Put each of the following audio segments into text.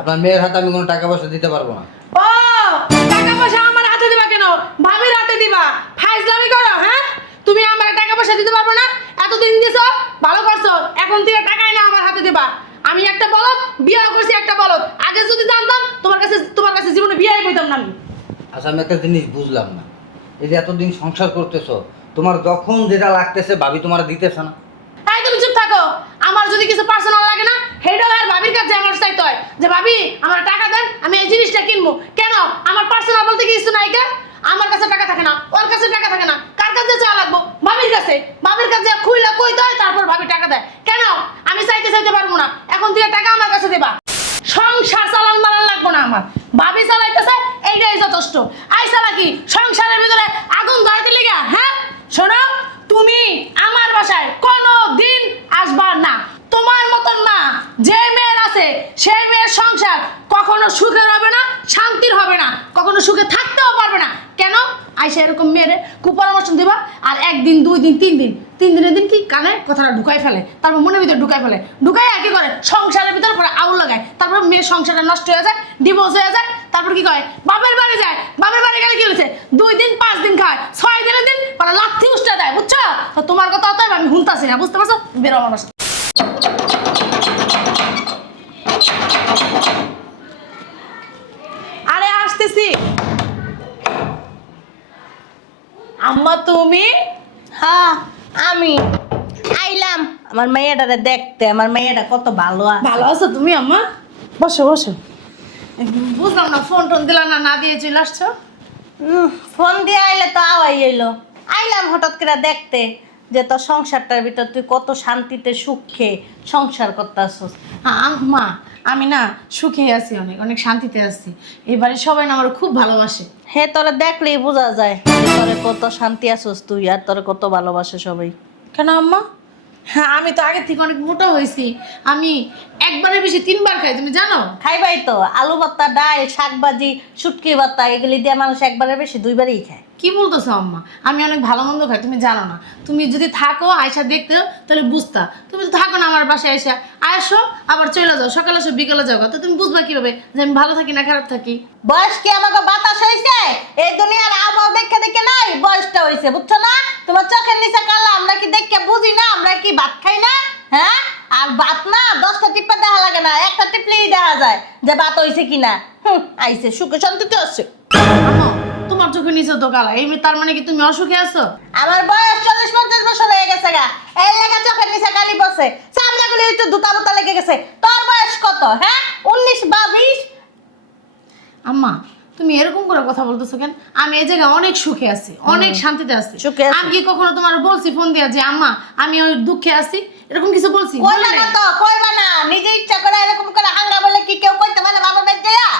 আপনার মেয়ের হাতে আমি কোনো টাকা পয়সা দিতে পারবো না। ও টাকা পয়সা আমার হাতে দিবা কেন? ভাবির হাতে দিবা। ফাইজলামি করো হ্যাঁ? তুমি আমার টাকা পয়সা দিতে পারবে না? এতদিন দিছো, ভালো করছো। এখন থেকে টাকাই না আমার হাতে দিবা। আমি একটা বলদ, বিয়ে করছি একটা বলদ। আগে যদি জানতাম তোমার কাছে জীবনে বিয়েই করতাম না আমি। আচ্ছা আমি একটা জিনিস বুঝলাম না, এই যে এতদিন সংসার করতেছো, তোমার যখন যেটা লাগতেছে ভাবি তোমার দিতেছে না? এই তুমি চুপ থাকো। আমার যদি কিছু পার্সোনাল লাগে না, হেডো আর ভাবির কাছে আমার চাইতে হয় যে ভাবি আমার টাকা দেন, আমি এই জিনিসটা কিনবো। কেন? আমার পার্সোনাল বলতে কিছু নাই কেন? আমার কাছে টাকা থাকে না, ওর কাছে টাকা থাকে না, কার কাছে চাওয়া লাগবো? ভাবির কাছে। ভাবির কাছে খুইলা কইতে হয়, তারপর ভাবি টাকা দেয়। কেন? আমি চাইতে পারবো না। এখন থেকে টাকা আমার কাছে দেবা। সংসার চালান বানান লাগবো না আমার। ভাবি চালাইতেছে, এইটাই যথেষ্ট। আইসা নাকি সংসারের ভিতরে আগুন ধরাতে লেগা? হ্যাঁ শোনো, তুমি আমার বাসায় কোনো দিন আসবা না। তোমার মতন না, যে মেয়ের আছে সেই মেয়ের সংসার কখনো সুখের হবে না, শান্তির হবে না, কখনো সুখে থাকতেও পারবে না। কেন? আইসা এরকম মেয়েরে কুপরামর্শ দিবা, আর একদিন 2 দিন 3 দিন, 3 দিনের দিন কি কানে কথাটা ঢুকাই ফেলে, তারপর মনের ভিতরে ঢুকাই ফেলে, ঢুকাই কি করে সংসারের ভিতরে পরে আউল লাগায়, তারপর মেয়ের সংসারটা নষ্ট হয়ে যায়, ডিভোর্স হয়ে যায়, তারপর কি করে বাপের বাড়ি যায়। বাপের বাড়ি গেলে কি হয়েছে? 2 দিন 5 দিন খায়, 6 দিনের দিন পরে লাথি উষ্টা দেয়, বুঝছো? তো তোমার কথা অত আমি শুনতাছি না, বুঝতে পারছো? বেরো আমার বাসা। আরে আসতেছি। আম্মা তুমি? হ্যাঁ আমি আইলাম আমার মেয়েটারে দেখতে। আমার মেয়েটা কত ভালো আছে। ভালো আছো তুমি আম্মা? বসো বসো। বুঝলাম না, ফোন টোন দিলা না, না দিয়ে চলে আসছো? ফোন দিয়ে আইলে তো আওয়াই এলো। আইলাম হঠাৎ করে দেখতে যে তোর সংসারটার ভিতর তুই কত শান্তিতে সুখে সংসার করতেছস। আম্মা আমি না সুখে আছি, অনেক অনেক শান্তিতে আছি। এবারে সবাই না আমার খুব ভালোবাসে। হে তোরে দেখলেই বোঝা যায় তোরে কত শান্তি আছস তুই, আর তোরে কত ভালোবাসে সবাই। কেন আম্মা? হ্যাঁ আমি তো আগে থেকে অনেক মোটা হয়েছি। আমি একবারের বেশি 3 বার খাই, তুমি জানো? খাইবাই তো, আলু ভর্তা, ডাল, শাকভাজি, শুটকি ভর্তা, এগুলি দিয়ে মানুষ একবারের বেশি 2 বারই খায়। কি বলতেছো আম্মা? আমি অনেক ভালো মন্দ খাই, তুমি জানো না। তুমি যদি থাকো আয়সা দেখতে তাহলে বুঝতা। তুমি তো থাকো না আমার বাসায় আয়সা, আসো আবার চলে যাও, সকালে আসো বিকালে যাও, তো তুমি বুঝবা কিভাবে যে আমি ভালো থাকি না খারাপ থাকি? বয়স কি আমাকে বাতাস হয়েছে? এই দুনিয়ার আবহাওয়া দেখে দেখে নাই বয়সটা হয়েছে, বুঝছো না? তোমার চোখের নিচে কালা, আমরা কি দেখে বুঝি না? আমরা কি ভাত খাই না? হ্যাঁ, আর ভাত না 10টা টিপা দেখা লাগে না, একটা টিপলেই দেখা যায় যে ভাত হয়েছে কিনা। আইছে সুখে শান্তিতে আসছে। আম্মা তোমার চোখে নিচে তো কালা, এই তার মানে কি তুমি অসুখে আছো? আমার বয়স 40-50 বছর হয়ে গেছে গা, এই লেখা চোখের নিচে কালি বসে, চামড়াগুলি একটু দুটা বুতা লেগে গেছে। তোর বয়স কত? হ্যাঁ 19 বা 20? আম্মা তুমি এরকম করে কথা বলতেছো কেন? আমি এই জায়গায় অনেক সুখে আছি, অনেক শান্তিতে আছি। সুখে আছি। আমি কি কখনো তোমার বলছি ফোন দিয়া যে আম্মা আমি ওই দুঃখে আছি? এরকম কিছু বলছি? কইবা না তো, কইবা না। নিজে ইচ্ছা করে এরকম করে হাঙ্গা বলে কি কেউ কইতে পারে বাবা বেদ দেয়া?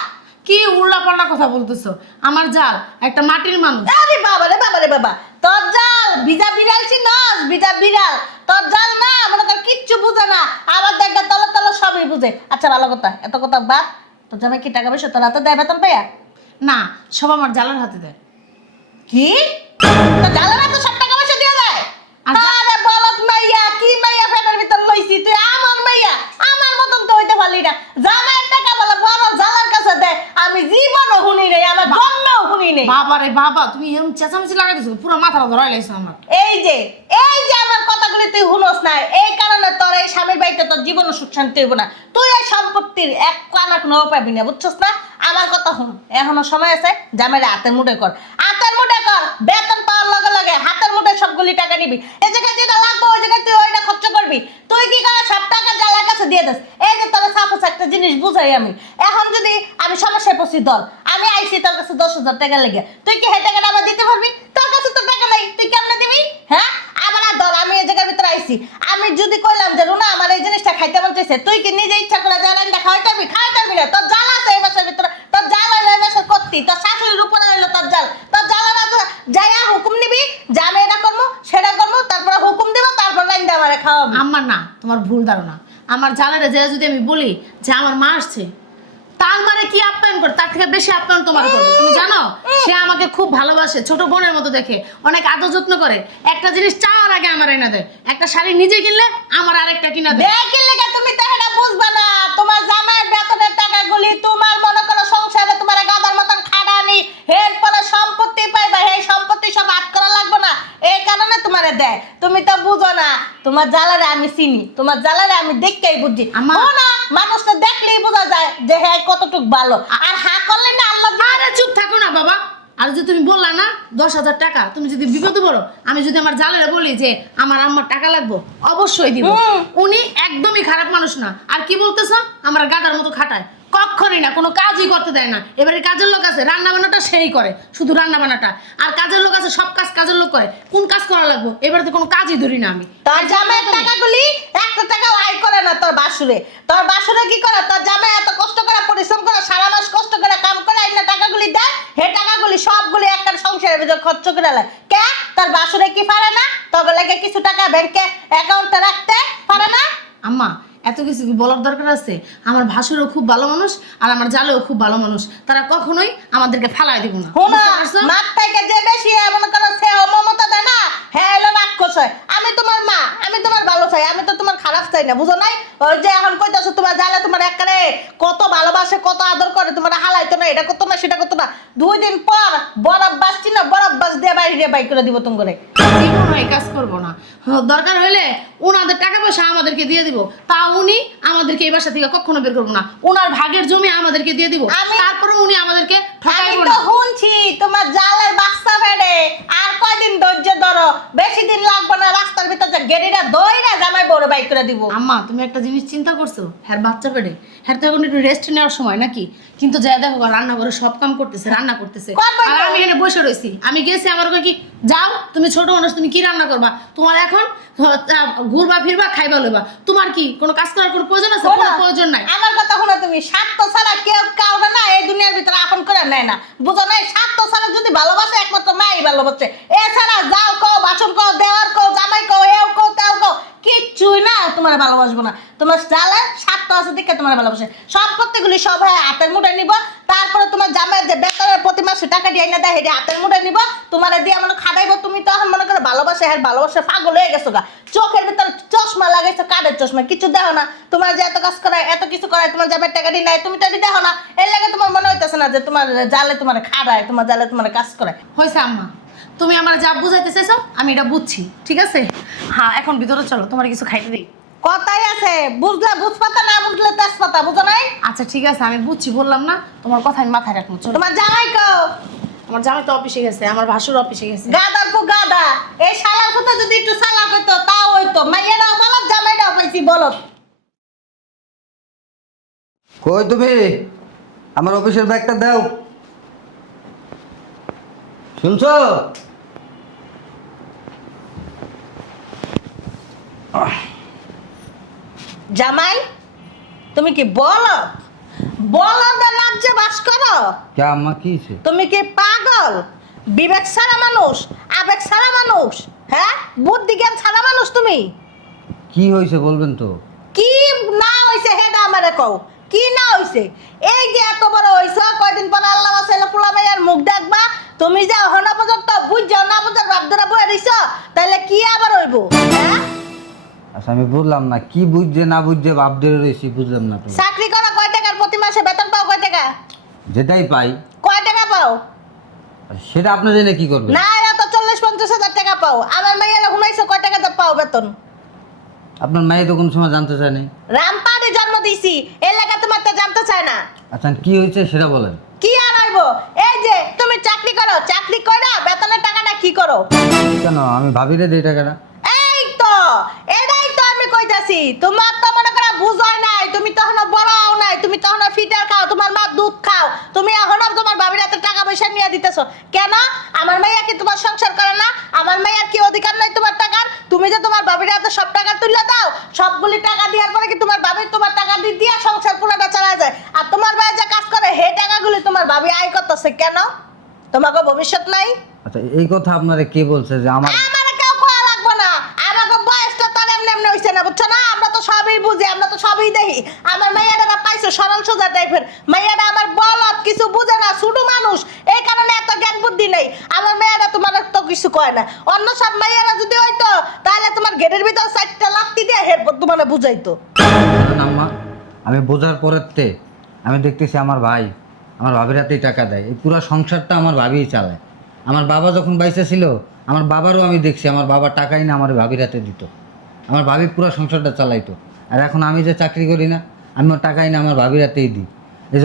কি উল্লাপাল্টা কথা বলতেছো? আমার জাল একটা মাটির মানুষ। আরে বাবা রে বাবা রে বাবা, তোর জাল ভিজা বিড়াল চিনস? ভিজা বিড়াল তোর জাল না, মনে কর কিচ্ছু বুঝে না, আবার দেখবে তলে তলে সবই বুঝে। আচ্ছা ভালো কথা, এত কথা বাদ। তোর জামাই কি টাকা পয়সা তোর হাতে দেয় বেতন পাইয়া? না, সব আমার জালের হাতে দেয়। কি তোর জালের হাতে সব টাকা পয়সা দিয়ে দেয়? আর আরে বলত মাইয়া, কি মাইয়া ফেটার ভিতর লইছি তুই? আমার মাইয়া, আমার মতন তো হইতে পারলি না। জামাইয়ের টাকা বলে বড় জালার কাছে দেয়, আমি জীবনও শুনি নাই, আমার জন্মেও শুনি নাই। বাবা রে বাবা, তুমি এরকম চেঁচামেচি লাগাই দিছো, পুরো মাথাটা ধরাই লাইছো আমার। এই যে আমার কথাগুলি তুই শুনস না, এই কারণে তোর এই স্বামীর বাড়িতে তোর জীবন সুখ শান্তি হইব না। তুই এই সম্পত্তির এক কানা কোনাও পাবি না, বুঝছস না? আমার কথা শুন, এখনো সময় আছে, জামাইরে হাতের মুঠে কর, হাতের মুঠে কর। বেতন পাওয়ার লগে লগে হাতের মুঠে সবগুলি টাকা নিবি। এই জায়গায় যেটা লাগবে ওই জায়গায় তুই ওইটা খরচ করবি। তুই কি কর, সব টাকা জালার কাছে দিয়ে দিস। এই যে তোর সাপোজ একটা জিনিস বুঝাই আমি, এখন যদি আমি সমস্যায় পড়ছি, ধর আমি আইছি তোর কাছে 10,000 টাকা লেগে, তুই কি হে টাকাটা আমার দিতে পারবি? তোর কাছে তো টাকা নাই, তুই কেমনে দিবি? হ্যাঁ, আবার ধর আমি এই জায়গার ভিতরে আইছি, আমি যদি কইলাম যে রুনা আমার এই জিনিসটা খাইতে মন চাইছে, তুই কি নিজে ইচ্ছা করে জ্বালানটা খাওয়াইতে পারবি? খাওয়াইতে পারবি না। তোর জ্বালা আছে এই মাসের ভিতরে, তোর জ্বালা এই মাসের করতি, তোর শাশুড়ির উপরে হইলো তোর জাল। তোর জ্বালা না যাইয়া হুকুম নিবি যে আমি এটা করবো সেটা করবো, তারপরে হুকুম দিব, তারপর রাইন্দা আমারে খাওয়াবি। আমার না, তোমার ভুল ধারণা। আমার জালের যে যদি আমি বলি যে আমার মা আসছে, তার মানে কি আপ্যায়ন করে, তার থেকে বেশি আপ্যায়ন তোমার করবে। তুমি জানো সে আমাকে খুব ভালোবাসে, ছোট বোনের মতো দেখে, অনেক আদর যত্ন করে। একটা জিনিস চাওয়ার আগে আমার এনে দেয়। একটা শাড়ি নিজে কিনলে আমার আরেকটা কিনা দেয়। কিনলে তুমি তো এটা বুঝবা না। তোমার জামাইয়ের বেতনের টাকাগুলি তোমার জ্বালারে আমি চিনি, তোমার জ্বালারে আমি দেখতেই বুঝি। আম্মা। ও না, মানুষটা দেখলেই বোঝা যায় যে হ্যাঁ কতটুক ভালো, আর হা করলে না আল্লাহ আরে চুপ থাকো না বাবা। আর যে তুমি বললা না 10,000 টাকা, তুমি যদি বিপদে পড়ো, আমি যদি আমার জালেরে বলি যে আমার আম্মার টাকা লাগবে, অবশ্যই দিব। উনি একদমই খারাপ মানুষ না। আর কি বলতেছো, আমার গাদার মতো খাটায়, কখনই না, কোনো কাজই করতে দেয় না। এবারে কাজের লোক আছে, রান্না বান্নাটা সেই করে, শুধু রান্না বান্নাটা। আর কাজের লোক আছে, সব কাজ কাজের লোক করে। কোন কাজ করা লাগবে, এবারে তো কোনো কাজই ধরি না আমি। তোর জামাইয়ের টাকাগুলি একটা টাকাও আয় করে না তোর বাসুরে। তোর বাসুরে কি করে, তোর জামাই এত কষ্ট করে পরিশ্রম করে সারা মাস কষ্ট করে কাম করে আইনা টাকাগুলি দেয়, হে টাকাগুলি সবগুলি একটা সংসারের ভিতর খরচ করে দেয়। কে তোর বাসুরে কি পারে না তোর লাগে কিছু টাকা ব্যাংকে অ্যাকাউন্টে রাখতে পারে না? আম্মা, এত কিছু কি বলার দরকার আছে? আমার ভাসুরও খুব ভালো মানুষ, আর আমার জালেও খুব ভালো মানুষ। তারা কখনোই আমাদেরকে ফেলাই দিব না। হোনা বুঝতে পারছো? মাঠ থেকে যে বেশি মনে করো সে মমতা দেয় না, হ্যাঁ এলো রাক্ষস হয়। আমি তোমার মা, আমি তোমার ভালো চাই, আমি তো তোমার খারাপ চাই না, বুঝো নাই? ওই যে এখন কইতাছো তোমার জালে তোমার একবারে কত ভালোবাসে, কত আদর করে, তোমার হালাইতো না, এটা করতো না, সেটা করতো না। 2 দিন পর বরফ বাসছি না, বরফ বাস দিয়ে বাইরে বাই করে দিব তুমি করে। জীবনও এই কাজ করবো না। দরকার হলে ওনাদের টাকা পয়সা আমাদেরকে দিয়ে দিব, তা উনি আমাদেরকে এই বাসা থেকে কখনো বের করবো না। ওনার ভাগের জমি আমাদেরকে দিয়ে দিব, তারপরে উনি আমাদেরকে আমি ঠকাইবো তো না। শুনছি তোমার জালের বাচ্চা বেড়ে, আর কয়দিন ধৈর্য ধরো, বেশি দিন লাগবে না, রাস্তার ভিতর যে গেড়িরা দইরা জামাই বড় বাই করে দিব। আম্মা, তুমি একটা জিনিস চিন্তা করছো, হ্যাঁ বাচ্চা পেটে, হ্যাঁ তো এখন একটু রেস্ট নেওয়ার সময় নাকি? কিন্তু যাই দেখো রান্না করে সব কাম করতেছে, রান্না করতেছে, করবে আর তো। আমি এখানে বসে রয়েছি। আমি গেছি, আমার ওকে কি যাও, তুমি ছোট মানুষ, তুমি কি রান্না করবা? তোমার এখন ঘুরবা ফিরবা খাইবা লইবা, তোমার কি কোনো কাজ করার কোনো প্রয়োজন আছে? কোনো প্রয়োজন নাই। আমার কথা শোনো, তুমি স্বার্থ ছাড়া কেউ কাউকে না এই দুনিয়ার ভিতরে আপন করে নেয় না, বুঝো না? স্বার্থ ছাড়া যদি ভালোবাসে একমাত্র মাই ভালোবাসে। এছাড়া যাও কও, বাসন কও, দেওয়ার কও, জামাই কও, এও কও, তেও কও, কিচ্ছুই না তোমার ভালোবাসবো না। তোমার জালে স্বার্থ আছে দেখে তোমার ভালোবাসে। সম্পত্তিগুলি সব হাতের মুঠে নিব, তারপরে তোমার জামাইয়ের যে বেতনের প্রতি মাসে টাকা দিয়ে না দেয়, সেটা হাতের মুঠে নিব, তোমার দিয়ে মনে খাটাইবো। তুমি তো এখন মনে করো ভালোবাসে, হ্যাঁ ভালোবাসে পাগল হয়ে গেছো গা। চোখের ভিতরে চশমা লাগাইছো, কাঠের চশমা, কিছু দেখো না। তোমার যে এত কাজ করায়, এত কিছু করায়, তোমার জামাইয়ের টাকা দিয়ে নাই, তুমি তো দেখো না। এর লাগে তোমার মনে হইতেছে না যে তোমার জালে তোমার খাড়ায়, তোমার জালে তোমার কাজ করে। হয়েছে আম্মা, তুমি আমার যা বুঝাইতে চাইছো আমি এটা বুঝছি, ঠিক আছে? হ্যাঁ, এখন ভিতরে চলো, তোমার কিছু খাইতে দিই। কথাই আছে, বুঝলে বুঝপাতা, না বুঝলে তেজপাতা, বুঝো নাই? আচ্ছা ঠিক আছে, আমি বুঝছি, বললাম না, তোমার কথা আমি মাথায় রাখবো। চলো। তোমার জামাই কও। আমার জামাই তো অফিসে গেছে, আমার ভাসুর অফিসে গেছে। গাদার পু গাদা, এই শালার কথা যদি একটু চালাক হইতো তাও হইতো। মাইয়েরাও বলত, জামাইরাও পাইছি বলত। কই তুমি? আমার অফিসের ব্যাগটা দাও। শুনছো? জামাই, তুমি কি বলত? বলদের রাজ্যে বাস করো? কে আম্মা কি হয়েছে? তুমি কি পাগল? বিবেক ছাড়া মানুষ, আবেগ ছাড়া মানুষ, হ্যাঁ বুদ্ধি জ্ঞান ছাড়া মানুষ তুমি? কি হয়েছে বলবেন তো? কি না হইছে হেডা আমারে কও, কি না হইছে? এই যে এত বড় হইছ, কয়দিন পর আল্লাহ বাসাইলে পোলা ভাইয়ার মুখ দেখবা, তুমি যে হনা পর্যন্ত বুঝাও না বুঝার ভাব ধরে বয়ে দিছ, তাইলে কি আবার হইব? হ্যাঁ আচ্ছা আমি বুঝলাম না, কি বুঝছে না বুঝছে ভাব ধরে রয়েছি, বুঝলাম না তো। চাকরি করো কয় টাকার, প্রতি মাসে বেতন পাও কয় টাকা? যেটাই পাই। কয় টাকা পাও? সেটা আপনি জেনে কি করবেন? না এরা তো 40-50 হাজার টাকা পাও। আমার মেয়েরা ঘুমাইছে কয় টাকা পাও বেতন? আপনার মেয়ে তো কোনো সময় জানতে চায়নি। রামপাড়ে জন্ম দিছি, এর লাগা তোমার তো জানতে চায় না। আচ্ছা কি হয়েছে সেটা বলেন। কি আর হইব? এই যে তুমি চাকরি করো, চাকরি করে বেতনের টাকাটা কি করো? কেন আমি ভাবিরে দিই টাকাটা? এই তো এটাই তো আমি কইতাছি, তোমার তো মনে করা বুঝাই নাই, তুমি তো এখনো বড় হও নাই, তুমি তো এখনো ফিটার খাও, তোমার মা দুধ খাও, তুমি এখনো তোমার ভাবির হাতে টাকা পয়সা নিয়ে দিতেছো কেন? আমার মাইয়া কি তোমার সংসার করে না? আমার মাইয়ার কি অধিকার নাই তোমার টাকার? তুমি যে তোমার ভাবির হাতে সব টাকা তুলে দাও, সবগুলি টাকা দেওয়ার পরে কি তোমার ভাবি তোমার টাকা দিয়ে সংসার পুরোটা চালা যায়? আর তোমার ভাই যে কাজ করে হে টাকাগুলি তোমার ভাবি আয় করতেছে কেন? তোমাকে ভবিষ্যৎ নাই? আচ্ছা এই কথা আপনারে কে বলছে যে আমার? আমারে কেউ কোয়া লাগবে না, আমাকে বয়সটা তার এমনি এমনি হইছে না, বুঝছো না? আমরা তো সবই বুঝি, আমরা তো সবই দেখি। আমার মেয়েটা পাইছে সরল সোজা টাইপের, মেয়েটা আমার বলত কিছু বুঝে না, ছোট মানুষ, এই কারণে এত জ্ঞান বুদ্ধি নেই। আমার মেয়েটা তোমার তো কিছু কয় না। অন্য সব মেয়েরা যদি হইতো তাহলে তোমার গেটের ভিতর 4টা লাত্তি দিয়ে হেরপর তোমার বুঝাইতো। আম্মা আমি বোঝার পরেতে আমি দেখতেছি আমার ভাই আমার ভাবির হাতেই টাকা দেয়, এই পুরো সংসারটা আমার ভাবিই চালায়। আমার বাবা যখন বাইসে ছিল আমার বাবারও আমি দেখছি আমার বাবা টাকাই না আমার ভাবির হাতে দিত। আমার ভাবি পুরো সংসারটা চালাইতো। আর এখন আমি যে চাকরি করি না, আমি ওর টাকাই না আমার ভাবির হাতেই দিই।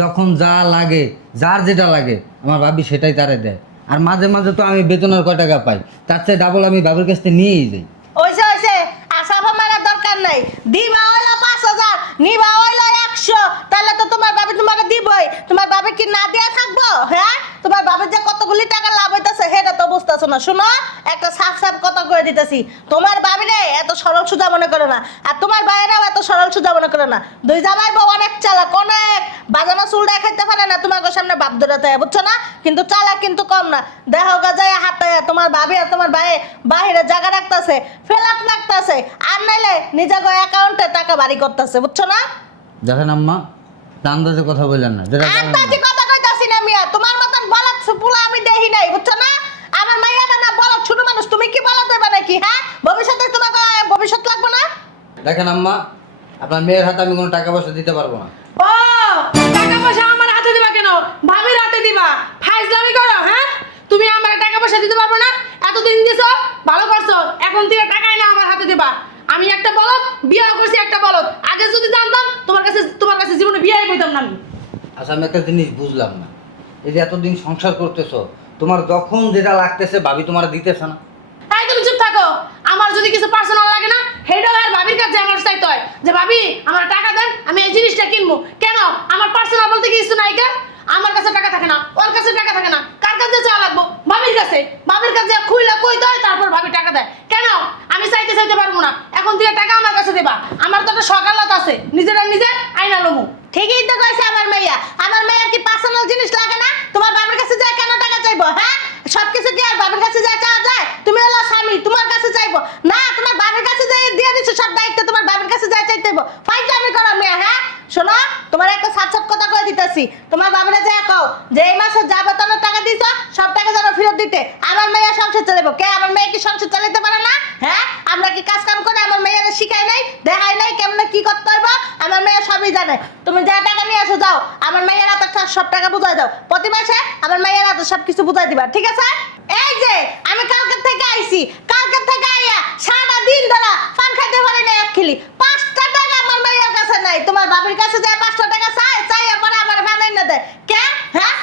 যখন যা লাগে, যার যেটা লাগে আমার ভাবি সেটাই তারে দেয়। আর মাঝে মাঝে তো আমি বেতনের কয় টাকা পাই, তার চেয়ে ডাবল আমি ভাবির কাছ থেকে নিয়েই যাই। ওইসে আসাফা মারার দরকার নাই। দিবা হইলো 5,000, নিবা হইলো 100, তাহলে তো তোমার বাবা তোমাকে দিবই। তোমার বাবা কি না দেয়া থাকবো? হ্যাঁ, তোমার বাবার যে কতগুলি টাকা লাভ হইতাছে সেটা তো বুঝতেছো না। শোনো, একটা সাফ সাফ কথা করে দিতেছি, তোমার বাবিরে এত সরল সুজা মনে করে না, আর তোমার ভাইয়েরাও এত সরল সুজা মনে করে না। দুই জামাই বউ অনেক চালাক, অনেক বাজানো চুলটা খাইতে পারে না তোমাকে সামনে বাপ ধরাতে, বুঝছো না? কিন্তু চালাক কিন্তু কম না। দেখো গাজায় হাতে তোমার ভাবি আর তোমার ভাই বাহিরে জায়গা রাখতেছে, ফেলাপ লাগতেছে, আর নাইলে নিজের অ্যাকাউন্টে টাকা বাড়ি করতেছে, বুঝছো না? দেখেন আম্মা, আন্দাজে কথা বললেন না, যেটা জানেন না। আন্দাজি কথা কইতাছি না মিয়া, তোমার মতন বলদ পুলা আমি দেখি নাই, বুঝছো না? আমার মাইয়াটা না বলদ, ছোট মানুষ, তুমি কি বলদ দেবে নাকি? হ্যাঁ, ভবিষ্যতে তোমাকে ভবিষ্যৎ লাগবে না? দেখেন আম্মা, আপনার মেয়ের হাতে আমি কোনো টাকা পয়সা দিতে পারবো না। ও টাকা পয়সা আমার হাতে দিবা কেন? ভাবির হাতে দিবা। ফাইজলামি করো, হ্যাঁ? তুমি আমার টাকা পয়সা দিতে পারবে না? এতদিন দিছো, ভালো করছো, এখন থেকে টাকাই না আমার হাতে দিবা। আমি একটা বলদ, বিয়ে করছি একটা বলদ। আগে যদি জানতাম তোমার কাছে জীবনে বিয়েই পেতাম না আমি। আচ্ছা, আমি একটা জিনিস বুঝলাম না, এই যে এতদিন সংসার করতেছো, তোমার যখন যেটা লাগতেছে ভাবি তোমার দিতেছে না? এই তুমি চুপ থাকো। আমার যদি কিছু পার্সোনাল লাগে না, হেডো আর ভাবির কাছে আমার চাইতে হয় যে ভাবি আমার টাকা দেন, আমি এই জিনিসটা কিনবো। কেন? আমার পার্সোনাল বলতে কিছু নাই কেন? আমার কাছে টাকা থাকে না, ওর কাছে টাকা থাকে না, কার কাছে চা লাগবো? ভাবির কাছে। ভাবির কাছে খুইলা কই দেয়, তারপর ভাবি টাকা দেয়। কেন? আমি চাইতে পারবো না। এখন থেকে টাকা আমার কাছে দেবা। আমার তো একটা সকালত আছে, নিজেরা নিজে আইনা লমু। ঠিকই তো কইছে আমার মাইয়া। আমার মাইয়ার কি পার্সোনাল জিনিস লাগে না? তোমার বাবার কাছে যায় কেন টাকা চাইবো? হ্যাঁ, সবকিছু কি আর বাবার কাছে যায় চাওয়া যায়? তুমি হলো স্বামী, তোমার কাছে চাইবো না? তোমার বাবার কাছে যাই দিয়ে দিছো সব দায়িত্ব, তোমার বাবার কাছে যায় চাইতে হইবো? ফাইজলামি করো মিয়া। হ্যাঁ, শোনো, তোমার একটা সাত সাত কথা কই দিতেছি। তোমার বাবারে যা কও যে এই মাসে যা বেতনের টাকা দিছো সব টাকা যেন ফেরত দিতে। আমার মেয়ে সংসার চালাবো। কে আমার মেয়ে কি সংসার চালাতে পারে না? হ্যাঁ, আমরা কি কাজ কাম করে আমার মেয়েরা শিখাই নাই, দেখাই নাই কেমনে কি করতে হইব? আমার মেয়ে সবই জানে। তুমি যা টাকা নিয়ে আসো যাও, আমার মেয়ের হাতে সব টাকা বুঝাই দাও। প্রতি মাসে আমার মেয়ের হাতে সবকিছু বুঝাই দিবা, ঠিক আছে? এই যে আমি কালকে থেকে আইছি, কালকে থেকে আইয়া সারা দিন ধরা পান খাইতে পারি না এক খিলি। 5টা টাকা আমার মেয়ের কাছে নাই। তোমার বাবার কাছে যায় 5টা টাকা চাইয়া পরে আমার বানাই না দেয়। কে? হ্যাঁ,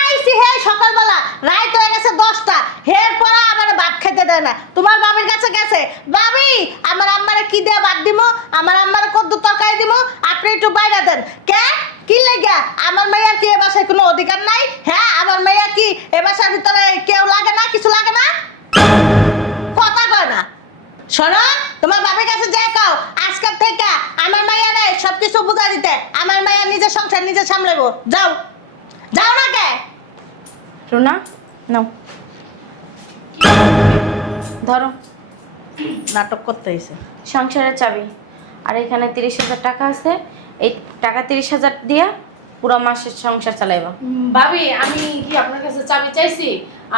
আইছি হে সকালবেলা, রাত হয়ে গেছে 10টা, হের পরে আমার ভাত খেতে দেয় না। তোমার বাবির কাছে গেছে, ভাবি আমার আম্মারে কি দিয়ে ভাত দিমু, আমার আম্মারে কদ্দু তরকারি দিমু, আপনি একটু বাইরে দেন। কে? কি লেগা? আমার মেয়ের কি এ বাসায় কোনো অধিকার নাই? হ্যাঁ, আমার মেয়ে কি এ বাসার ভিতরে কেউ লাগে না, কিছু লাগে না? কথা কয় না। শোনো, তোমার বাবার কাছে যাই কও আজকের থেকে আমার মাইয়ারে সবকিছু বুঝা দিতে। আমার মাইয়া নিজের সংসার নিজে সামলাবো। যাও, যাও না কে? রুনা নাও, ধরো। নাটক করতে হইছে। সংসারের চাবি। আর এখানে 30,000 টাকা আছে, এই টাকা 30,000 দিয়া পুরো মাসের সংসার চালাইবা। ভাবি, আমি কি আপনার কাছে চাবি চাইছি?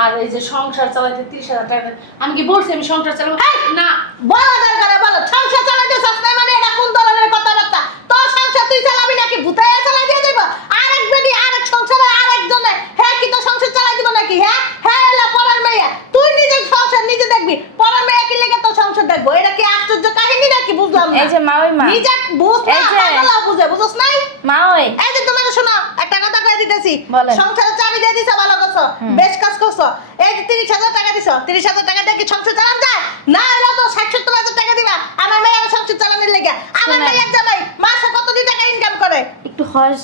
আর এই যে সংসার চালাইতে 30,000 টাকা দেন, আমি কি বলছি আমি সংসার চালাবো? না, বলো দরকারে বলো, সংসার চালাইতে সস্তায় মানে এটা কোন ধরনের কথাবার্তা? তোর সংসার তুই চালাবি নাকি ভূতায় চালাই দিয়ে দেবো? আরেক বেডি আরেক সংসারে আরেকজনে, হ্যাঁ কি তোর সংসার চালাই দিব নাকি? হ্যাঁ, হ্যাঁ এলা পরের মেয়ে, তুই নিজের সংসার নিজে দেখবি, পরের মেয়ে কি লেগে তোর সংসার দেখবো? এটা কি আশ্চর্য কাহিনী নাকি? বুঝলাম না। এই যে মা, ওই মা, নিজে বুঝ না, এই যে পাগলা বুঝে, বুঝছ নাই? মা, ওই এই যে তোমার শোনো, একটা কথা কয়ে দিতেছি। বলেন। সংসারের চাবি দিয়ে দিছো, ভালো করছো, বেশ কাজ করছো। এই যে 30,000 টাকা দিছো, 30,000 টাকা দিয়ে কি সংসার চালান যায়? না হলে তো 60-70,000 টাকা দিবা আমার মেয়ের সংসার চালানোর লেগে। আমার শোনেন। মেয়ের জামাই মাসে কত দিন টাকা ইনকাম করে? একটু হস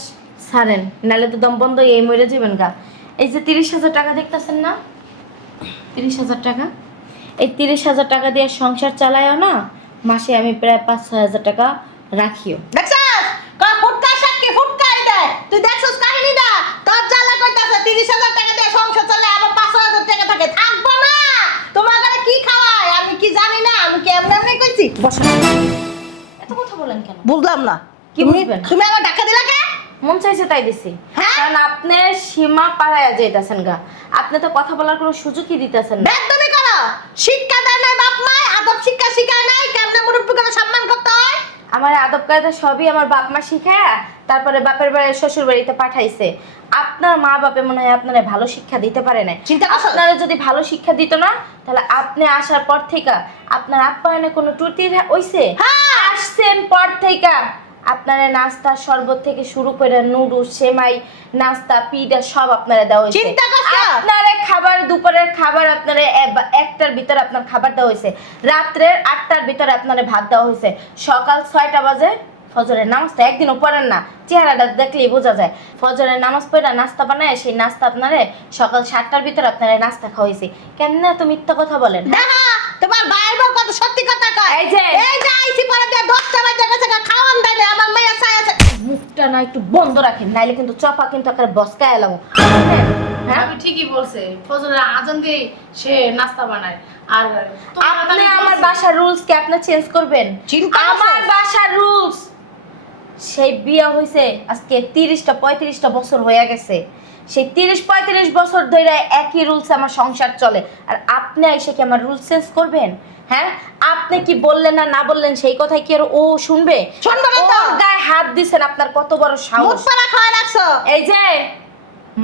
ছাড়েন, নাহলে তো দম বন্ধ এই মরে যাবেন গা। এই যে 30,000 টাকা দেখতেছেন না, 30,000 টাকা, এই 30,000 টাকা দিয়ে সংসার চালায়ও না, মাসে আমি প্রায় 5-6,000 টাকা রাখিও। দেখছস কয় ফুটকা সাক্ষী ফুটকাই দেয়। তুই দেখছস কাহিনীটা? তোর জ্বালা কইতাছে 30,000 টাকা দিয়ে সংসার চালায় আবার 5,000 টাকা থাকে, থাকবো না। তোমার ঘরে কি খাওয়ায় আমি কি জানি না? আমি কি এমনি এমনি কইছি? বসো। এত কথা বলেন কেন? বুঝলাম না। কি তুমি- বুঝবেন? তুমি আমার টাকা দিলা কে? মন চাইছে তাই দিছি। হ্যাঁ? কারণ আপনি সীমা পাড়ায়া যাইতাছেন গা, আপনি তো কথা বলার কোনো সুযোগই দিতেছেন না। বেদবি করো। শিক্ষা দেয় নাই বাপ মায়, আদব শিক্ষা শিখায় নাই কেমনে মুরব্বি করে সম্মান করতে হয়। আমার আদব কায়দা সবই আমার বাপ মা শিখায়া তারপরে বাপের বাড়ি শ্বশুর বাড়িতে পাঠাইছে। আপনার মা বাপে মনে হয় আপনারা ভালো শিক্ষা দিতে পারে না। চিন্তা করছো? আপনারা যদি ভালো শিক্ষা দিত না তাহলে আপনি আসার পর থেকে আপনার আপ্যায়নে কোনো ত্রুটি হইছে? আসছেন পর থেকে আপনারা নাস্তা শরবত থেকে শুরু করে নুডলস সেমাই নাস্তা পিঠা সব আপনারা দেওয়া হয়েছে। চিন্তা করছো? আপনারা খাবার দুপুরের খাবার আপনারা একটার ভিতরে আপনার খাবার দেওয়া হয়েছে, রাত্রের 8টার ভিতরে আপনারা ভাত দেওয়া হয়েছে, সকাল 6টা বাজে ফজরের নামাজটা একদিনও পড়েন না, চেহারাটা দেখলেই বোঝা যায়। ফজরের নামাজ পড়ে নাস্তা বানায় সেই নাস্তা আপনারে সকাল 7টার ভিতরে আপনারা নাস্তা খাওয়াইছে। কেন না তো মিথ্যা কথা বলেন? তোমার ভাইয়ের বউ কত সত্যি কথা কয়। এই যে আইছি পরে দিয়ে 10টা বাজে গেছে খাওয়ান দেয় না, আমার মেয়ে চাই আছে। মুখটা না একটু বন্ধ রাখেন, নাইলে কিন্তু চপা কিন্তু একটা বসকায় এলাম। হ্যাঁ আমি ঠিকই বলছে, ফজরের আজান দিয়ে সে নাস্তা বানায়। আর তোমার কথা আপনি আমি আমার বলছি। বাসার রুলস কি আপনি চেঞ্জ করবেন? চিন্তা করছো? আমার বাসার রুলস সেই বিয়ে হইছে আজকে 30-35টা বছর হয়ে গেছে, সেই 30-35 বছর ধরে একই রুলস আমার সংসার চলে। আর আপনি এসে কি আমার রুলস চেঞ্জ করবেন? হ্যাঁ, আপনি কি বললেন না না বললেন সেই কথাই কি আর ও শুনবে? শুনবে না তো। ওর গায়ে হাত দিছেন, আপনার কত বড় মুখ সাহস! পাড়া খাওয়া রাখছো। এই যে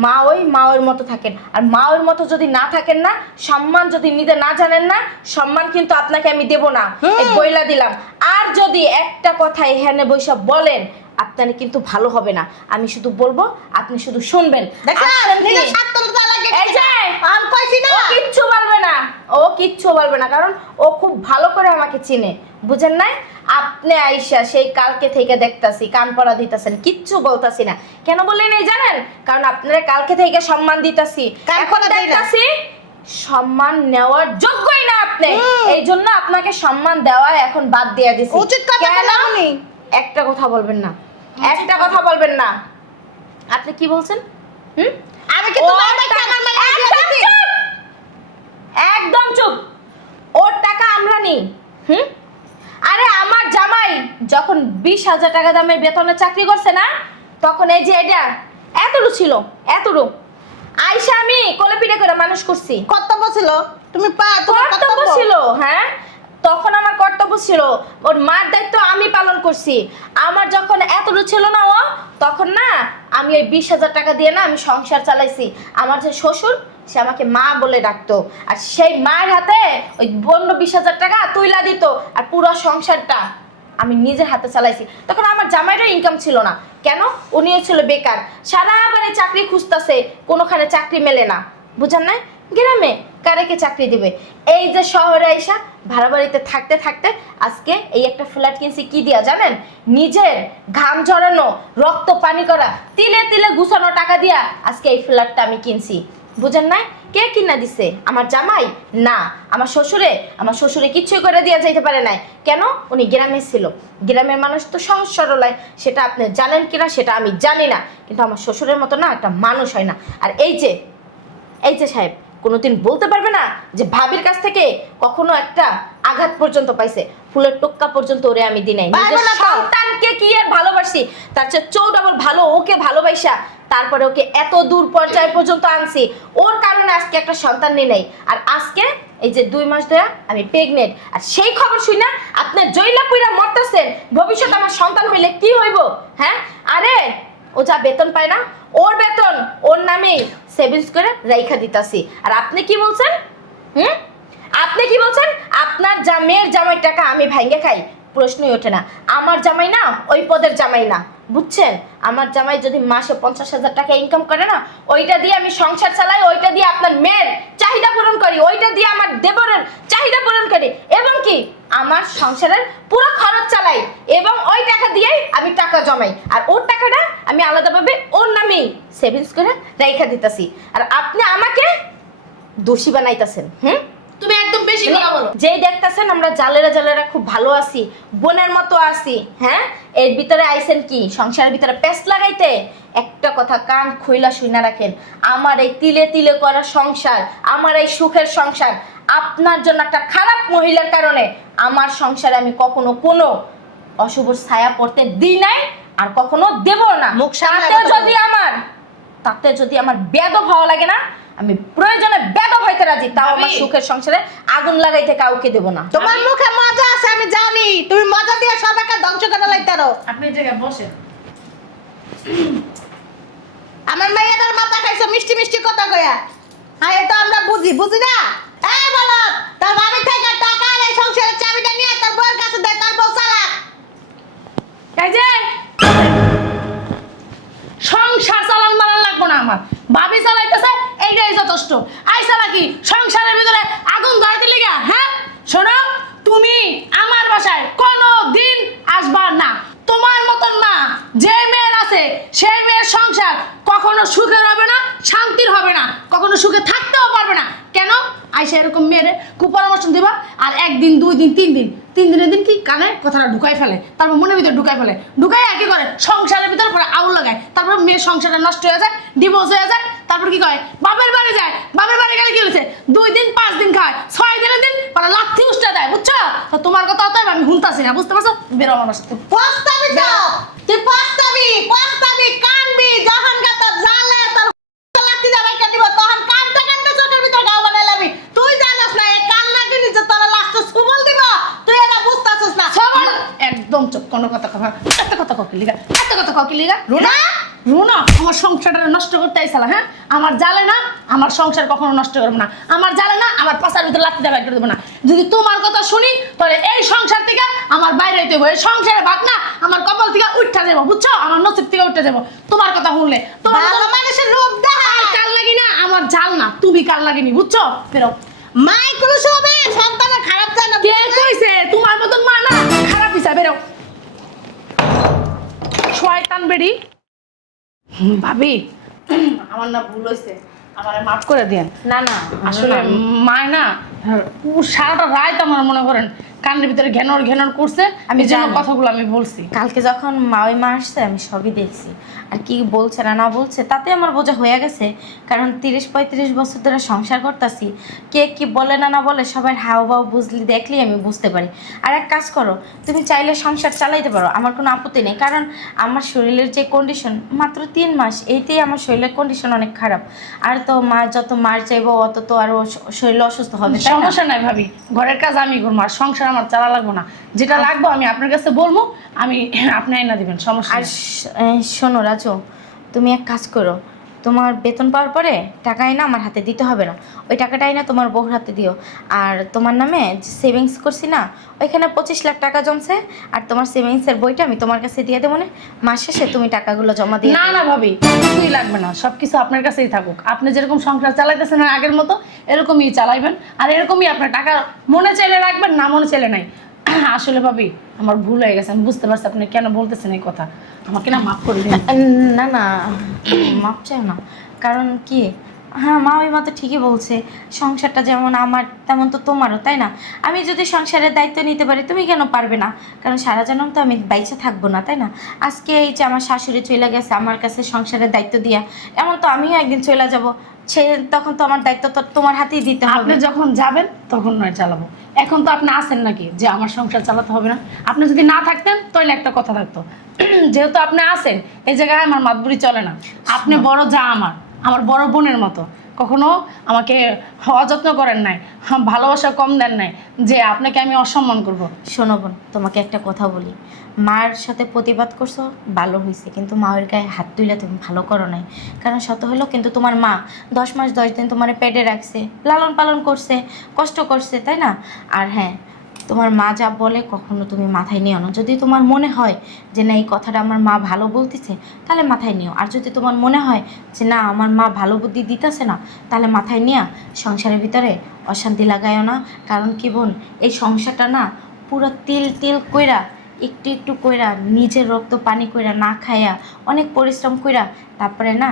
মা ওর মতো থাকেন, আর মা ওর মতো যদি না থাকেন না, সম্মান যদি নিতে না জানেন না, সম্মান কিন্তু আপনাকে আমি দেব না, এই বইলা দিলাম। আর যদি একটা কথা এখানে বৈশা বলেন আপনার কিন্তু ভালো হবে না। আমি শুধু বলবো, আপনি শুধু শুনবেন। দেখছেন আসছেন কি? নিজে স্বার্থ লাগে। এই যে আর কইছি না ও কিচ্ছু বলবে না, ও কিচ্ছু বলবে না, কারণ ও খুব ভালো করে আমাকে চিনে, বুঝেন নাই? আপনি আইসা সেই কালকে থেকে দেখতাছি কান পড়া দিতেছেন, কিচ্ছু বলতাছি না। কেন বললেন এই জানেন? কারণ আপনারা কালকে থেকে সম্মান দিতাছি, কান এখন পড়া দেই না। দেখতাছি সম্মান নেওয়ার যোগ্যই না আপনি, এই জন্য আপনাকে সম্মান দেওয়া এখন বাদ দিয়ে দিছি। উচিত কথা কেন? বলা উনি। একটা কথা বলবেন না, একটা কথা বলবেন না। আপনি কি বলছেন? আমি কি তোমার দেখে আমার মেয়ে দিয়ে একদম দিছি? চুপ, একদম চুপ। ওর টাকা আমরা নিই। আরে আমার জামাই যখন 20,000 টাকা দামের বেতনে চাকরি করছে না, তখন এই যে এটা এতটুকু ছিল, এতটুকু আইসা আমি কোলে পিঠে করে মানুষ করছি। কর্তব্য ছিল, তুমি তোমার কর্তব্য ছিল, হ্যাঁ তখন আমার কর্তব্য ছিল, ওর মার দায়িত্ব আমি পালন করছি। আমার যখন এতটুকু ছিল না ও, তখন না আমি ওই 20,000 টাকা দিয়ে না আমি সংসার চালাইছি। আমার যে শ্বশুর সে আমাকে মা বলে ডাকতো, আর সেই মায়ের হাতে ওই 20,000 টাকা তুইলা দিত, আর পুরো সংসারটা আমি নিজের হাতে চালাইছি। তখন আমার জামাইরও ইনকাম ছিল না, কেন? উনিও ছিল বেকার, সারা বাড়ি চাকরি খুঁজতেছে, কোনোখানে চাকরি মেলে না, বুঝেন না? গ্রামে কারেকে চাকরি দিবে? এই যে শহরে আইসা ভাড়া বাড়িতে থাকতে থাকতে আজকে এই একটা ফ্ল্যাট কিনছি কি দিয়া জানেন? নিজের ঘাম ঝরানো, রক্ত পানি করা, তিলে তিলে গুছানো টাকা দিয়া আজকে এই ফ্ল্যাটটা আমি কিনছি, বুঝেন না? কে কিনা দিছে? আমার জামাই না, আমার শ্বশুরে। আমার শ্বশুরে কিচ্ছুই করে দিয়া যাইতে পারে নাই, কেন? উনি গ্রামে ছিল। গ্রামের মানুষ তো সহজ সরল হয়, সেটা আপনি জানেন কিনা সেটা আমি জানি না, কিন্তু আমার শ্বশুরের মতো না একটা মানুষ হয় না। আর এই যে সাহেব কোনোদিন বলতে পারবে না যে ভাবির কাছ থেকে কখনো একটা আঘাত পর্যন্ত পাইছে, ফুলের টোক্কা পর্যন্ত ওরে আমি দিই নাই। পারবে নিজের না তো। সন্তানকে কি আর ভালোবাসি, তার চেয়ে 4 ভালো ওকে ভালোবাসা তারপরে ওকে এত দূর পর্যায় পর্যন্ত আনছি, ওর কারণে আজকে একটা সন্তান নেই নাই। আর আজকে এই যে 2 মাস ধরে আমি প্রেগনেন্ট, আর সেই খবর শুই না আপনি জয়লা পুইরা মরতেছেন, ভবিষ্যতে আমার সন্তান হইলে কি হইব? হ্যাঁ, আরে ও যা বেতন পায় না, ওর বেতন ওর নামে সেভিংস করে রাইখা দিতাছি। আর আপনি কি বলছেন? আপনি কি বলছেন? আপনার মেয়ের জামাই টাকা আমি ভাঙ্গে খাই, প্রশ্নই ওঠে না। আমার জামাই না ওই পদের জামাই না, বুঝছেন? আমার জামাই যদি মাসে 50,000 টাকা ইনকাম করে না, ওইটা দিয়ে আমি সংসার চালাই, ওইটা দিয়ে আপনার মেয়ের চাহিদা পূরণ করি, ওইটা দিয়ে আমার দেবরের চাহিদা পূরণ করি, এবং কি আমার সংসারের পুরো খরচ চালাই, এবং ওই টাকা দিয়েই আমি টাকা জমাই। আর ওর টাকাটা আমি আলাদাভাবে ওর নামেই সেভিংস করে রাইখা দিতাছি। আর আপনি আমাকে দোষী বানাইতাছেন। তুমি একদম বেশি কথা বলো। যেই দেখতেছেন আমরা জালেরা খুব ভালো আছি, বোনের মতো আছি, হ্যাঁ এর ভিতরে আইছেন কি সংসারের ভিতরে পেস্ট লাগাইতে? একটা কথা কান খুইলা শুইনা রাখেন, আমার এই তিলে তিলে করা সংসার, আমার এই সুখের সংসার আপনার জন্য একটা খারাপ মহিলার কারণে আমার সংসারে আমি কখনো কোনো অশুভ ছায়া পড়তে দিই নাই, আর কখনো দেব না। মুখ সামনে তাতে কথা বলো। যদি আমার বেয়াদব হওয়া লাগে না, আমি প্রয়োজনে বেদব হইতে রাজি, তাও আমার ভাবি। সুখের সংসারে আগুন লাগাইতে কাউকে দেব না। তোমার মুখে মজা আছে আমি জানি, তুমি মজা দিয়ে সবাইকে ধ্বংস করে লাইতারো। আপনি এই জায়গায় বসেন। আমার মেয়েদের মাথা খাইছো মিষ্টি মিষ্টি কথা কয়া। হ্যাঁ এটা আমরা বুঝি না? এই বলো, তোর ভাবি থেকে টাকা আর এই সংসারের চাবিটা নিয়ে তোর বউয়ের কাছে দে, তোর বউ চালাক। এই যে সংসার চালান মালান লাগবো না আমার, ভাবি চালাইতেছে এইটাই যথেষ্ট। আইসা নাকি সংসারের ভিতরে আগুন ধরাইতে লিগা? হ্যাঁ শোনো, তুমি আমার বাসায় কোনো দিন আসবা না। তোমার মতন না যে মেয়ের আছে সেই মেয়ের সংসার কখনো সুখের হবে না, শান্তির হবে না, কখনো সুখে থাকতেও পারবে না। কেন আইসা এরকম মেয়েরে কুপরামর্শ দিবা আর একদিন 2 দিন 3 দিন, 3 দিনের দিন কি কানে কথাটা ঢুকাই ফেলে, তারপর মনের ভিতরে ঢুকাই ফেলে, ঢুকাই আর কি করে সংসারের ভিতরে পরে আউল লাগায়, তারপর মেয়ের সংসারটা নষ্ট হয়ে যায়, ডিভোর্স হয়ে যায়, তারপর কি করে বাপের বাড়ি যায়, বাপের বাড়ি গেলে কি হয়েছে 2 দিন 5 দিন খায়, 6 দিনের দিন পরে লাথি উষ্টা দেয়, বুঝছো? তো তোমার কথা তো আমি শুনতাছি না, বুঝতে পারছো? বেরো আমার বাসা থেকে। পস্তাবি তো, তুই পস্তাবি কানবি, যখন তোর জালে তোর লাঠি জামাইকে দিব তখন কানতে কানতে চোখের ভিতর গাও বানাই লাবি। তুই জানাস না এই কান্না জিনিস যে তোর লাস্টে সুবল দিব, তুই এটা বুঝতাছিস না। সবার একদম চুপ, কোনো কথা কথা এত কথা ককি লিগা, এত কথা ককি লিগা। রুনা রুনা আমার সংসারটা নষ্ট করতে আইসালা। হ্যাঁ আমার জালে না, আমার সংসার কখনো নষ্ট করবো না, আমার জালে না, আমার পাশার ভিতরে লাত্তি দেখা করে দেবো না। যদি তোমার কথা শুনি তাহলে এই সংসার থেকে আমার বাইরে হইতে হবে, এই সংসারে ভাগ না আমার কপাল থেকে উঠা যাবো, বুঝছো? আমার নসিব থেকে উঠে যাবো তোমার কথা শুনলে। তোমার ভালো মানুষের রূপ দেখায়। কাল লাগি না, আমার জাল না, তুমি কাল লাগেনি, বুঝছো? ফেরো। মাইক্রোসফটে সন্তানের খারাপ চায় না। কে কইছে তোমার মতন মা না খারাপ হিসাবে? বেরো শয়তান বেড়ি। ভাবি আমার না ভুল হয়েছে, আমার মাফ করে দেন। না না আসলে মায় না সারাটা রাত আমার মনে করেন কানের ভিতরে ঘেনর ঘেনর করছে, আমি যে জানি। কথাগুলো আমি বলছি। কালকে যখন মা আসছে আমি সবই দেখছি, আর কি বলছে না না বলছে তাতে আমার বোঝা হয়ে গেছে। কারণ 30-35 বছর ধরে সংসার করতেছি, কে কি বলে না না বলে সবার হাওয়াও বুঝলি দেখলেই আমি বুঝতে পারি। আর এক কাজ করো, তুমি চাইলে সংসার চালাইতে পারো, আমার কোনো আপত্তি নেই। কারণ আমার শরীরের যে কন্ডিশন, মাত্র 3 মাস, এইতেই আমার শরীরের কন্ডিশন অনেক খারাপ। আর তো মা যত মার চাইবো অত তো আরও শরীর অসুস্থ হবে, তাই না? সমস্যা নাই ভাবি, ঘরের কাজ আমি করবো, আর সংসার আমার চালা লাগবো না। যেটা লাগবো আমি আপনার কাছে বলবো, আমি আপনি আইনা দিবেন, সমস্যা আর নেই। শোনো রাজু, তুমি এক কাজ করো, তোমার বেতন পাওয়ার পরে টাকা না আমার হাতে দিতে হবে না, ওই টাকাটাই না তোমার বউর হাতে দিও। আর তোমার নামে সেভিংস করছি না, ওইখানে 25 লাখ টাকা জমছে, আর তোমার সেভিংসের বইটা আমি তোমার কাছে দিয়ে দেবো না, মাস শেষে তুমি টাকাগুলো জমা দিয়ে না না ভাবি, কিছুই লাগবে না, সবকিছু আপনার কাছেই থাকুক। আপনি যেরকম সংসার চালাইতেছেন আগের মতো এরকমই চালাইবেন, আর এরকমই আপনার টাকা মনে চাইলে রাখবেন, না মনে চাইলে নাই। আসলে ভাবি আমার ভুল হয়ে গেছে, আমি বুঝতে পারছি আপনি কেন বলতেছেন এই কথা, আমাকে না মাফ করে দিন। না না মাপ চাই না, কারণ কি, হ্যাঁ মা ওই মা তো ঠিকই বলছে, সংসারটা যেমন আমার তেমন তো তোমারও, তাই না? আমি যদি সংসারের দায়িত্ব নিতে পারি তুমি কেন পারবে না? কারণ সারা জন্ম তো আমি বাইচে থাকবো না, তাই না? আজকে এই যে আমার শাশুড়ি চলে গেছে আমার কাছে সংসারের দায়িত্ব দিয়া, এমন তো আমিও একদিন চলে যাব, সে তখন তো আমার দায়িত্ব তো তোমার হাতেই দিতে হবে। আপনি যখন যাবেন তখন নয় চালাবো, এখন তো আপনি আছেন নাকি যে আমার সংসার চালাতে হবে না? আপনি যদি না থাকতেন তাহলে একটা কথা থাকতো, যেহেতু আপনি আছেন এই জায়গায় আমার মাতবুরি চলে না। আপনি বড় যা, আমার বড় বোনের মতো, কখনো আমাকে অযত্ন করেন নাই, ভালোবাসা কম দেন নাই যে আপনাকে আমি অসম্মান করব। শোনো বোন, তোমাকে একটা কথা বলি, মার সাথে প্রতিবাদ করছো ভালো হয়েছে, কিন্তু মায়ের গায়ে হাত তুলে তুমি ভালো করো নাই। কারণ শত হলো কিন্তু তোমার মা 10 মাস 10 দিন তোমার পেটে রাখছে, লালন পালন করছে, কষ্ট করছে, তাই না? আর হ্যাঁ, তোমার মা যা বলে কখনো তুমি মাথায় নিও না। যদি তোমার মনে হয় যে না এই কথাটা আমার মা ভালো বলতেছে, তাহলে মাথায় নিও। আর যদি তোমার মনে হয় যে না আমার মা ভালো বুদ্ধি দিতেছে না, তাহলে মাথায় নিয়া সংসারের ভিতরে অশান্তি লাগায়ও না। কারণ কি বোন, এই সংসারটা না পুরো তিল তিল কইরা, একটু একটু কইরা, নিজের রক্ত পানি কইরা, না খাইয়া, অনেক পরিশ্রম কইরা তারপরে না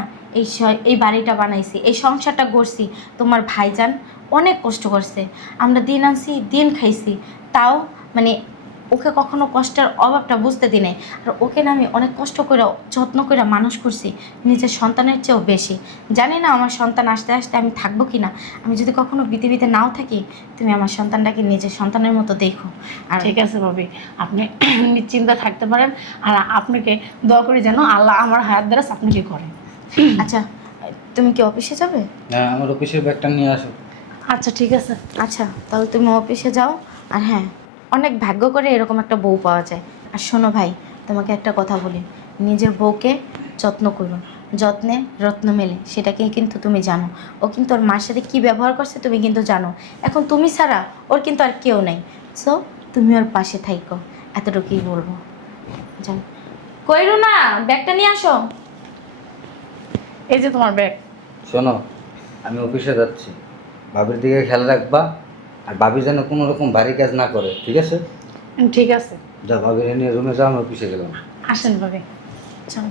এই বাড়িটা বানাইছি, এই সংসারটা গড়ছি। তোমার ভাইজান অনেক কষ্ট করছে, আমরা দিন আনছি দিন খাইছি, তাও মানে ওকে কখনো কষ্টের অভাবটা বুঝতে দিই নাই। আর ওকে না আমি অনেক কষ্ট করে যত্ন করে মানুষ করছি, নিজের সন্তানের চেয়েও বেশি। জানি না আমার সন্তান আসতে আসতে আমি থাকবো কি না, আমি যদি কখনো পৃথিবীতে নাও থাকি, তুমি আমার সন্তানটাকে নিজের সন্তানের মতো দেখো। আর ঠিক আছে ভাবি, আপনি নিশ্চিন্ত থাকতে পারেন, আর আপনাকে দোয়া করি যেন আল্লাহ আমার হায়াত দ্বারা আপনাকে করে। আচ্ছা তুমি কি অফিসে যাবে? হ্যাঁ, আমার অফিসের ব্যাগটা নিয়ে আসো। আচ্ছা ঠিক আছে। আচ্ছা তাহলে তুমি অফিসে যাও। আর হ্যাঁ, অনেক ভাগ্য করে এরকম একটা বউ পাওয়া যায়। আর শোনো ভাই, তোমাকে একটা কথা বলি, নিজের বউকে যত্ন করো, যত্নে রত্ন মেলে, সেটাকেই কিন্তু তুমি জানো। ও কিন্তু ওর মার সাথে কী ব্যবহার করছে তুমি কিন্তু জানো। এখন তুমি ছাড়া ওর কিন্তু আর কেউ নেই। সো তুমি ওর পাশে থাইকো, এতটুকুই বলবো। যাও, কইরো না, ব্যাগটা নিয়ে আসো। এই যে তোমার ব্যাগ। শোনো, আমি অফিসে যাচ্ছি, ভাবির দিকে খেয়াল রাখবা। আর ভাবি যেন কোনো রকম ভারী কাজ না করে, ঠিক আছে? ঠিক আছে, যা, ভাবির নিয়ে রুমে যাও, আমি অফিসে গেলাম। আসেন ভাবি। চলো।